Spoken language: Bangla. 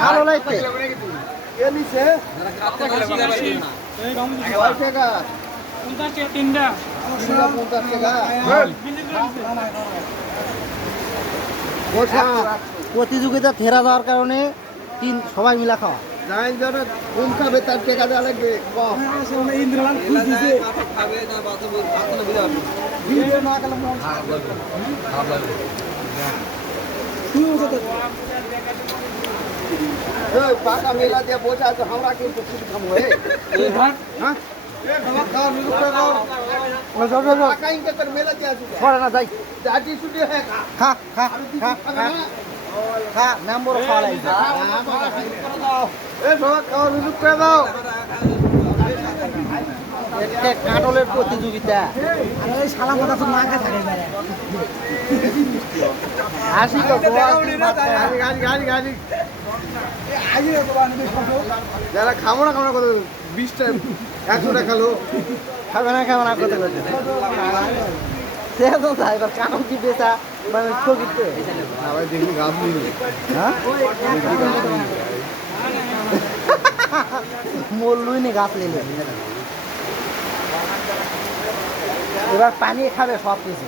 ভালো লাগছে প্রতিযোগিতা থেরা দেওয়ার কারণে সবাই মিলা খাওয়া যাই যারা কম খাবে তার টেকা দেওয়া লাগবে পাকা মেলা দিয়ে বসে আছে আমরা কিন্তু খাবো মেলা দিয়ে আছে না যাই খা খা খা খা খা নাম্বার খাওয়া লাগবে কাটলের প্রতিযোগিতা যারা খাবো না কত 20টা 100টা খালো খাবে না কত এবার কাটল কি বেচা মানে স্থগিত দেখি গাছ মরলুই নি গাছ নিলে এবার পানি খাবে সব কিছু